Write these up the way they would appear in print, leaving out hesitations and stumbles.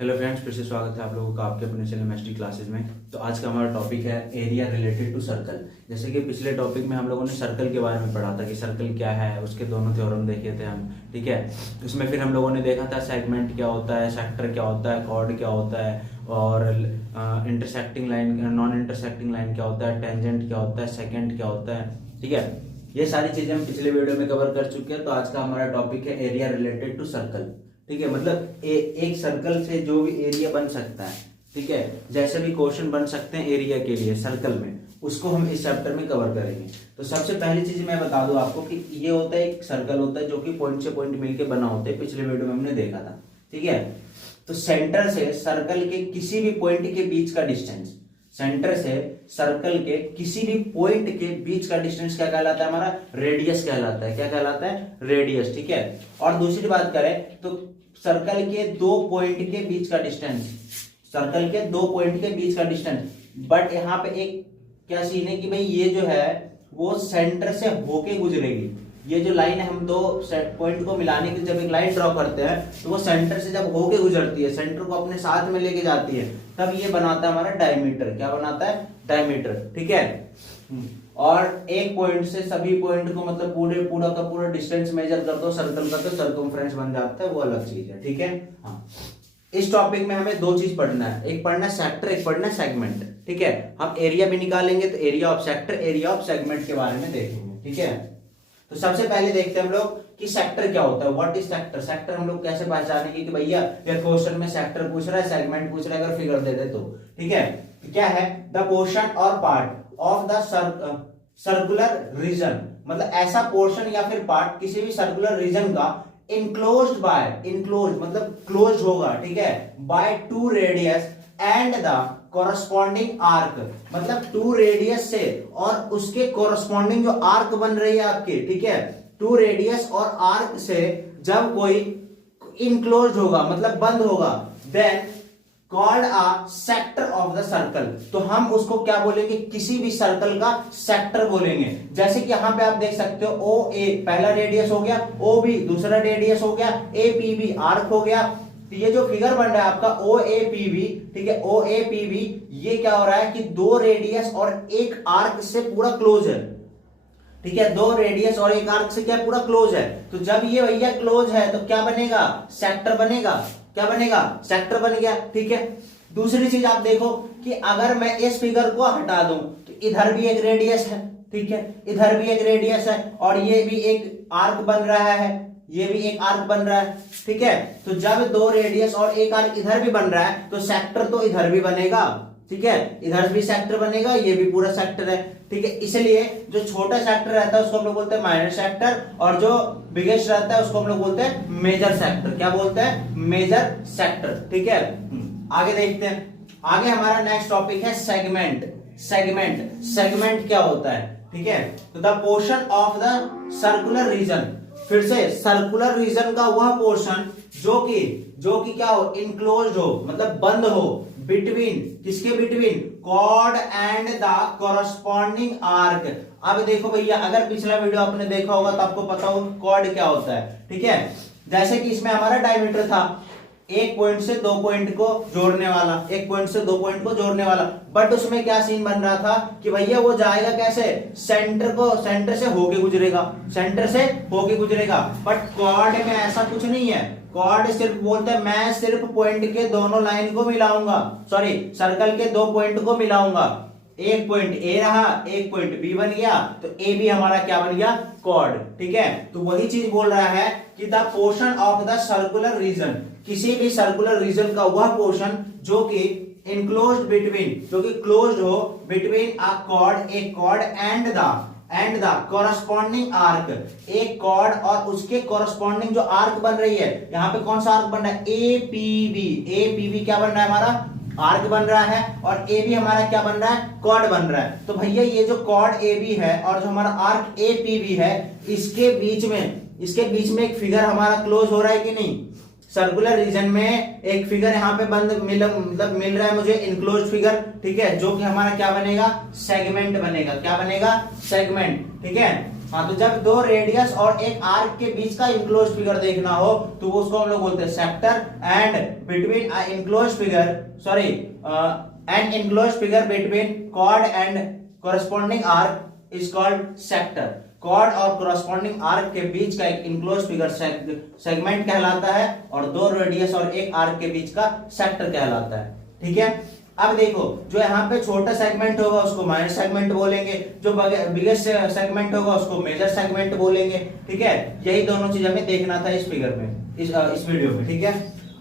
Hello friends, फिर से स्वागत है आप लोगों का आपके अपने चैनल एमएसटी क्लासेस में। तो आज का हमारा टॉपिक है एरिया रिलेटेड टू सर्कल। जैसे कि पिछले टॉपिक में हम लोगों ने सर्कल के बारे में पढ़ा था कि सर्कल क्या है, उसके दोनों थ्योरम देखे थे हम। ठीक है, उसमें फिर हम लोगों ने देखा था सेगमेंट क्या होता है, सेक्टर क्या होता है, कॉर्ड क्या होता है, और intersecting line, non intersecting line क्या होता है, टेंजेंट क्या होता है, सेकेंड क्या होता है। ठीक है, ये सारी चीजें हम पिछले वीडियो में कवर कर चुके हैं। तो आज का हमारा टॉपिक है एरिया रिलेटेड टू सर्कल। ठीक है, मतलब एक सर्कल से जो भी एरिया बन सकता है, ठीक है, जैसे भी क्वेश्चन बन सकते हैं एरिया के लिए सर्कल में, उसको हम इस चैप्टर में कवर करेंगे। तो सबसे पहली चीज मैं बता दूं आपको कि ये होता है एक सर्कल होता है जो कि पॉइंट से पॉइंट मिलके बना होता है। पिछले वीडियो में हमने देखा था। ठीक है, तो सेंटर से सर्कल के किसी भी पॉइंट के बीच का डिस्टेंस, सेंटर से सर्कल के किसी भी पॉइंट के बीच का डिस्टेंस क्या कहलाता है? हमारा रेडियस कहलाता है। क्या कहलाता है? रेडियस। ठीक है, और दूसरी बात करें तो सर्कल के दो पॉइंट के बीच का डिस्टेंस, सर्कल के दो पॉइंट के बीच का डिस्टेंस। बट यहाँ पे एक क्या सीन है कि भाई ये जो है वो सेंटर से होके गुजरेगी। ये जो लाइन है, हम दो पॉइंट को मिलाने की जब एक लाइन ड्रॉ करते हैं तो वो सेंटर से जब होके गुजरती है, सेंटर को अपने साथ में लेके जाती है, तब ये बनाता है हमारा डायमीटर। क्या बनाता है? डायमीटर। ठीक है, और एक पॉइंट से सभी पॉइंट को मतलब पूरा का पूरा डिस्टेंस मेजर कर दो सर्कल का, तो सर्कमफ्रेंस बन जाता है, वो अलग चीज है। ठीक है, हाँ, इस टॉपिक में हमें दो चीज पढ़ना है, एक पढ़ना सेक्टर, एक पढ़ना सेगमेंट। ठीक है, हम एरिया भी निकालेंगे तो area of sector, area of segment के बारे में देखेंगे। ठीक है, तो सबसे पहले देखते हैं हम लोग कि सेक्टर क्या होता है। What is sector? सेक्टर हम लोग कैसे पहचानेंगे कि भैया ये क्वेश्चन में सेक्टर पूछ रहा है, सेगमेंट पूछ रहा है, अगर फिगर दे दे तो। ठीक है, क्या है? द पोर्शन और part of the circular reason, मतलब ऐसा पोर्शन या फिर पार्ट किसी भी सर्कुलर रीजन का इनक्लोज्ड बाय, इनक्लोज मतलब क्लोज होगा, ठीक है, by two radius and the corresponding arc, मतलब टू रेडियस से और उसके कॉरस्पॉन्डिंग जो आर्क बन रही है आपकी, ठीक है, टू रेडियस और आर्क से जब कोई इनक्लोज होगा मतलब बंद होगा, then called a sector of the circle, तो हम उसको क्या बोलेंगे? किसी भी सर्कल का सेक्टर बोलेंगे। जैसे कि यहां पे आप देख सकते हो ओ ए पहला रेडियस हो गया, ओ बी दूसरा रेडियस हो गया, ए पी बी आर्क हो गया। तो ये जो फिगर बन रहा है आपका ओ ए पी बी, ठीक है, ओ ए पी बी, ये क्या हो रहा है कि दो रेडियस और एक आर्क से पूरा क्लोज है। ठीक है, दो रेडियस और एक आर्क से क्या पूरा क्लोज है। तो जब ये भैया क्लोज है तो क्या बनेगा? सेक्टर बनेगा। क्या बनेगा? सेक्टर बन गया। ठीक है, दूसरी चीज आप देखो कि अगर मैं इस फिगर को हटा दूं तो इधर भी एक रेडियस है, ठीक है, इधर भी एक रेडियस है, और ये भी एक आर्क बन रहा है, ये भी एक आर्क बन रहा है। ठीक है, तो जब दो रेडियस और एक आर्क इधर भी बन रहा है तो सेक्टर तो इधर भी बनेगा। ठीक है, इधर भी सेक्टर बनेगा, ये भी पूरा सेक्टर है। ठीक है, इसलिए जो छोटा सेक्टर रहता है उसको हम लोग बोलते हैं माइनर सेक्टर, और जो बिगेस्ट रहता है उसको हम लोग बोलते हैं मेजर सेक्टर। क्या बोलते हैं? Major sector. ठीक है, आगे देखते हैं। आगे हमारा नेक्स्ट टॉपिक है सेगमेंट। सेगमेंट, सेगमेंट क्या होता है? ठीक है, तो the portion of the circular region, फिर से सर्कुलर रीजन का वह पोर्शन जो कि क्या हो? इनक्लोज्ड हो, मतलब बंद हो, बिटवीन, किसके between? Chord and the corresponding arc. अब देखो भैया, अगर पिछला वीडियो आपने देखा होगा तो आपको पता हो कॉर्ड क्या होता है। ठीक है, जैसे कि इसमें हमारा डायमीटर था, एक पॉइंट से दो पॉइंट को जोड़ने वाला, एक पॉइंट से दो पॉइंट को जोड़ने वाला, बट उसमें क्या सीन बन रहा था कि भैया वो जाएगा कैसे? सेंटर से होके गुजरेगा, सेंटर से होके गुजरेगा। बट कॉर्ड में ऐसा कुछ नहीं है। कॉर्ड सिर्फ बोलते हैं मैं सिर्फ पॉइंट के दोनों लाइन को मिलाऊंगा, सॉरी सर्कल के दो पॉइंट को मिलाऊंगा। एक पॉइंट ए रहा, एक पॉइंट बी बन गया, तो ए भी हमारा क्या बन गया? कॉर्ड। ठीक है, तो वही चीज बोल रहा है कि the portion of the circular reason, किसी भी सर्कुलर रीजन का वह पोर्शन जो कि इनक्लोज्ड बिटवीन, जो कि क्लोज्ड हो बिटवीन अ कॉर्ड, एक chord and the corresponding arc, एक कॉर्ड और उसके कॉरस्पॉन्डिंग जो आर्क बन रही है, यहाँ पे कौन सा आर्क बन रहा है? A P B. A P B क्या बन रहा है? हमारा आर्क बन रहा है, और ए बी हमारा क्या बन रहा है? कॉर्ड बन रहा है। तो भैया ये जो कॉर्ड ए बी है और जो हमारा आर्क ए पी बी है, इसके बीच में एक फिगर हमारा क्लोज हो रहा है कि नहीं? सर्कुलर रीजन में एक फिगर यहाँ पे मिल रहा है मुझे, इनक्लोज फिगर। ठीक है, जो कि हमारा क्या बनेगा? सेगमेंट बनेगा। क्या बनेगा? सेगमेंट। ठीक है, हाँ, तो जब दो रेडियस और एक आर्क के बीच का इनक्लोज फिगर देखना हो तो वो उसको हम लोग बोलते हैं sector, and between enclose figure sorry and enclose figure between chord and corresponding arc is called sector. Chord और कोरस्पॉन्डिंग आर्क के बीच का एक इनक्लोज फिगर सेगमेंट कहलाता है, और दो रेडियस और एक आर्क के बीच का सेक्टर कहलाता है। ठीक है, अब देखो जो यहाँ पे छोटा सेगमेंट होगा उसको माइनर सेगमेंट बोलेंगे, जो बिगेस्ट सेगमेंट होगा उसको मेजर सेगमेंट बोलेंगे। ठीक है, यही दोनों चीज हमें देखना था इस फिगर में, इस वीडियो में। ठीक है,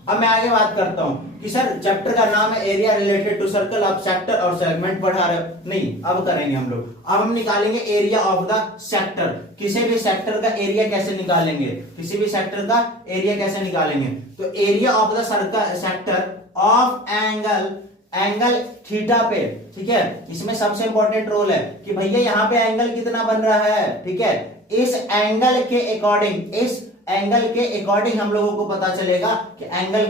अब मैं आगे बात करता हूँ कि सर चैप्टर का नाम है एरिया रिलेटेड टू सर्कल, आप सेक्टर और सेगमेंट पढ़ा रहे हो। नहीं, अब करेंगे हम लोग, अब हम निकालेंगे एरिया ऑफ द सेक्टर। किसी भी सेक्टर का एरिया कैसे निकालेंगे, किसी भी सेक्टर का एरिया कैसे निकालेंगे, तो area of the circle sector of angle theta पे। ठीक है, इसमें सबसे इंपॉर्टेंट रोल है कि भैया यहाँ पे एंगल कितना बन रहा है। ठीक है, इस एंगल के अकॉर्डिंग हम लोगों को पता चलेगा कि एंगल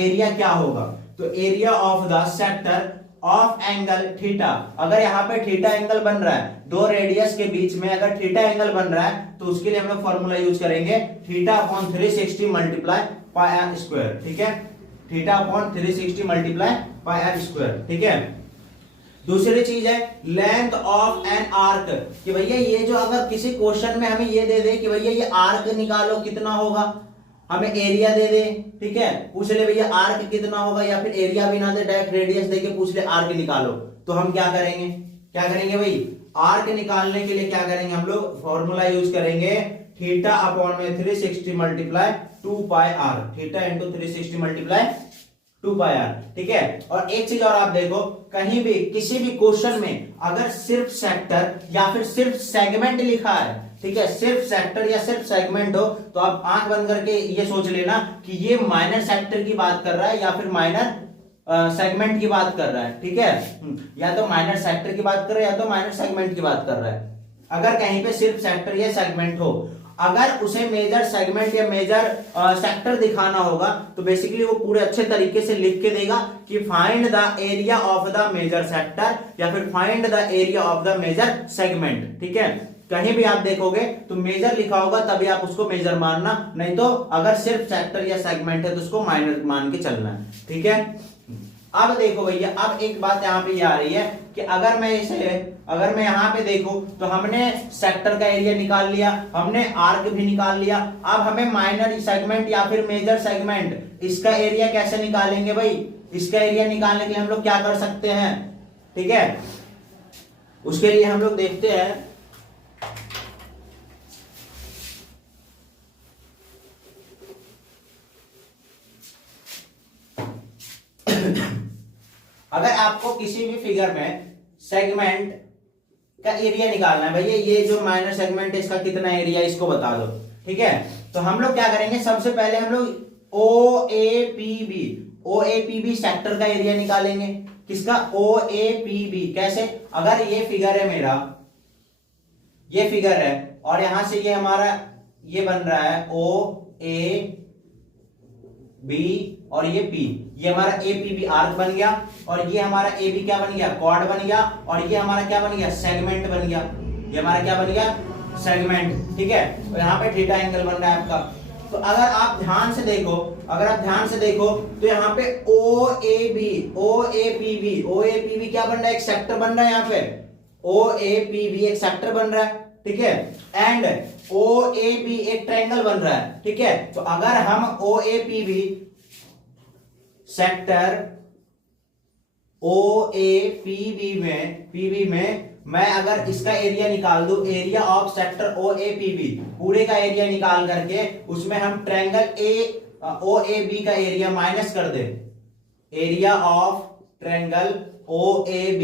एरिया क्या होगा। तो area of the sector of angle theta, अगर यहाँ पे थीटा एंगल बन रहा है, दो रेडियस के बीच में अगर थीटा एंगल बन रहा है तो उसके लिए हम लोग फॉर्मूला यूज करेंगे theta upon 360 multiply pi are square. ठीक है, theta upon 360 multiply pi are square. ठीक है, दूसरी चीज है लेंथ ऑफ एन आर्क, कि भैया ये जो अगर किसी क्वेश्चन में हमें ये दे दे कि भैया ये आर्क निकालो कितना होगा, हमें एरिया दे दे। ठीक है, पूछ ले भैया आर्क कितना होगा, या फिर एरिया भी ना दे डायरेक्ट रेडियस दे के पूछ ले आर्क निकालो, तो हम क्या करेंगे भाई, आर्क निकालने के लिए क्या करेंगे हम लोग, फॉर्मूला यूज करेंगे थीटा अपॉन में 360 multiply 2 pi R, theta into 360 multiply 2 pi R. ठीक है, और एक चीज और आप देखो, कहीं भी किसी भी क्वेश्चन में अगर सिर्फ सेक्टर या फिर सिर्फ सेगमेंट लिखा है, ठीक है, सिर्फ सेक्टर या सिर्फ सेगमेंट हो, तो आप आंख बंद करके ये सोच लेना कि ये माइनर सेक्टर की बात कर रहा है या फिर माइनर सेगमेंट की बात कर रहा है। ठीक है, या तो माइनर सेक्टर की बात कर रहा है या तो माइनर सेगमेंट की बात कर रहा है। अगर कहीं पे सिर्फ सेक्टर या सेगमेंट हो, अगर उसे मेजर सेगमेंट या मेजर सेक्टर दिखाना होगा तो बेसिकली वो पूरे अच्छे तरीके से लिख के देगा कि find the area of the major sector या फिर find the area of the major segment. ठीक है, कहीं भी आप देखोगे तो मेजर लिखा होगा तभी आप उसको मेजर मानना, नहीं तो अगर सिर्फ सेक्टर या सेगमेंट है तो उसको माइनर मान के चलना है। ठीक है, अब देखो भैया, अब एक बात यहाँ पे ये आ रही है कि अगर मैं यहाँ पे देखूं तो हमने सेक्टर का एरिया निकाल लिया, हमने आर्क भी निकाल लिया, अब हमें माइनर सेगमेंट या फिर मेजर सेगमेंट इसका एरिया कैसे निकालेंगे भाई, इसका एरिया निकालने के लिए हम लोग क्या कर सकते हैं। ठीक है, उसके लिए हम लोग देखते हैं, अगर आपको किसी भी फिगर में सेगमेंट का एरिया निकालना है, भैया ये जो माइनर सेगमेंट है इसका कितना एरिया इसको बता दो। ठीक है, तो हम लोग क्या करेंगे, सबसे पहले हम लोग OAPB सेक्टर का एरिया निकालेंगे। किसका, OAPB, कैसे, अगर ये फिगर है मेरा, ये फिगर है और यहां से ये हमारा ये बन रहा है OAB और ये P, ये हमारा APB आर्क बन गया, और ये हमारा AB क्या बन गया, कॉर्ड बन गया, और ये हमारा क्या बन गया, सेगमेंट बन गया, ये हमारा क्या बन गया, सेगमेंट। ठीक है, तो यहाँ पे थीटा एंगल बन रहा है आपका। तो अगर आप ध्यान से देखो तो यहाँ पे OAPB क्या बन रहा है, एक सेक्टर बन रहा है, यहाँ पे OAPB एक सेक्टर बन रहा है। ठीक है, एंड OAB एक ट्रायंगल बन रहा है। ठीक है, तो अगर हम OAPB सेक्टर OAPB में मैं अगर इसका एरिया निकाल दूं, एरिया ऑफ सेक्टर OAPB पूरे का एरिया निकाल करके उसमें हम ट्रायंगल OAB का एरिया माइनस कर दे, एरिया ऑफ ट्रायंगल OAB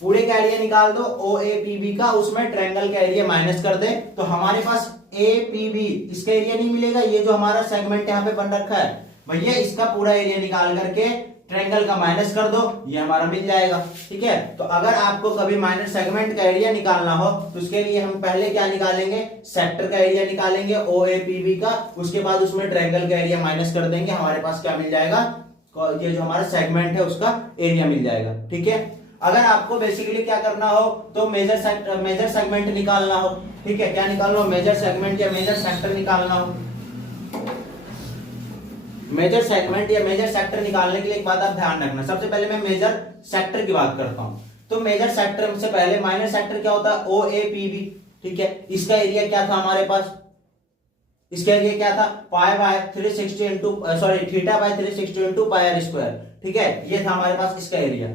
पूरे का एरिया निकाल दो OAPB का, उसमें ट्रायंगल का एरिया माइनस कर दे, तो हमारे पास APB इसका एरिया नहीं मिलेगा। ये जो हमारा सेगमेंट यहाँ पे बन रखा है भैया, इसका पूरा एरिया निकाल करके ट्रायंगल का माइनस कर दो, ये हमारा मिल जाएगा। ठीक है, तो अगर आपको कभी माइनर सेगमेंट का एरिया निकालना हो तो उसके लिए हम पहले क्या निकालेंगे, सेक्टर का एरिया निकालेंगे OAPB का, उसके बाद उसमें ट्रायंगल का एरिया माइनस कर देंगे, हमारे पास क्या मिल जाएगा, ये जो हमारा सेगमेंट है उसका एरिया मिल जाएगा। ठीक है, अगर आपको बेसिकली क्या करना हो तो मेजर सेगमेंट निकालना हो, ठीक है, क्या निकालना हो, मेजर सेगमेंट या मेजर सेक्टर निकालना हो। मेजर सेगमेंट या मेजर सेक्टर निकालने के लिए एक बात आप ध्यान रखना, सबसे पहले मैं मेजर सेक्टर की बात करता हूं। तो मेजर सेक्टर से पहले माइनर सेक्टर क्या होता है, ओ ए पी बी, ठीक है। इसका एरिया क्या था हमारे पास, इसका एरिया क्या था, pi by 360 into sorry theta by 360 into pi are square, ठीक है, ये था हमारे पास इसका एरिया।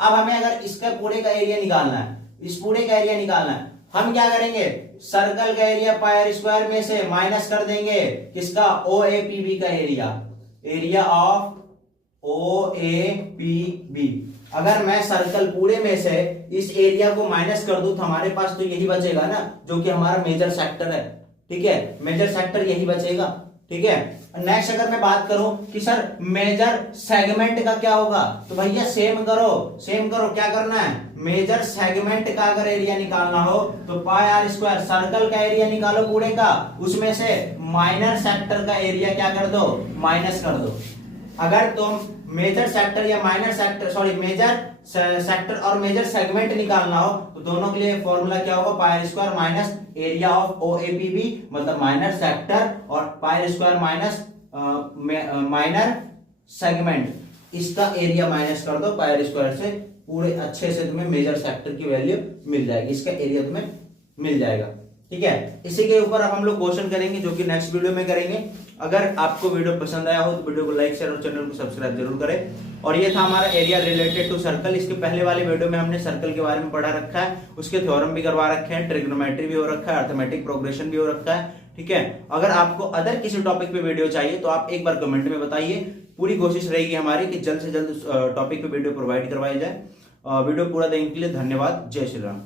अब हमें अगर इसका पूरे का एरिया निकालना है, इस पूरे का एरिया निकालना है, हम क्या करेंगे, सर्कल का एरिया पाई आर स्क्वायर में से माइनस कर देंगे किसका, ओ ए पी बी का एरिया, area of O A P B. अगर मैं सर्कल पूरे में से इस एरिया को माइनस कर दूं तो हमारे पास तो यही बचेगा ना, जो कि हमारा मेजर सेक्टर है, ठीक है, मेजर सेक्टर यही बचेगा, ठीक है। नेक्स्ट अगर मैं बात करूं कि सर मेजर सेगमेंट का क्या होगा, तो भैया सेम करो, क्या करना है, मेजर सेगमेंट का अगर एरिया निकालना हो तो पाई आर स्क्वायर, सर्कल का एरिया निकालो पूरे का, उसमें से माइनर सेक्टर का एरिया क्या कर दो, माइनस कर दो। अगर तुम मेजर सेक्टर या minor sector sorry major sector और मेजर सेगमेंट निकालना हो तो दोनों के लिए फॉर्मूला क्या होगा, pi are square minus area of O A P B, मतलब माइनर सेक्टर, और pi are square minus minor segment, इसका एरिया माइनस कर दो पाई आर स्क्वायर से, पूरे अच्छे से तुम्हें मेजर सेक्टर की वैल्यू मिल जाएगी, इसका एरिया तुम्हें मिल जाएगा, ठीक है। इसी के ऊपर अब हम लोग क्वेश्चन करेंगे जो कि नेक्स्ट वीडियो में करेंगे। अगर आपको वीडियो पसंद आया हो तो वीडियो को लाइक शेयर और चैनल को सब्सक्राइब जरूर करें। और ये था हमारा एरिया रिलेटेड टू सर्कल। इसके पहले वाले वीडियो में हमने सर्कल के बारे में पढ़ा रखा है, उसके थ्योरम भी करवा रखे हैं, ट्रिग्नोमेट्री भी हो रखा है, अर्थमेटिक प्रोग्रेशन भी हो रखा है, ठीक है। अगर आपको अदर किसी टॉपिक पे वीडियो चाहिए तो आप एक बार कमेंट में बताइए, पूरी कोशिश रहेगी हमारी कि जल्द से जल्द टॉपिक पे वीडियो प्रोवाइड करवाई जाए। वीडियो पूरा देखने के लिए धन्यवाद। जय श्री राम।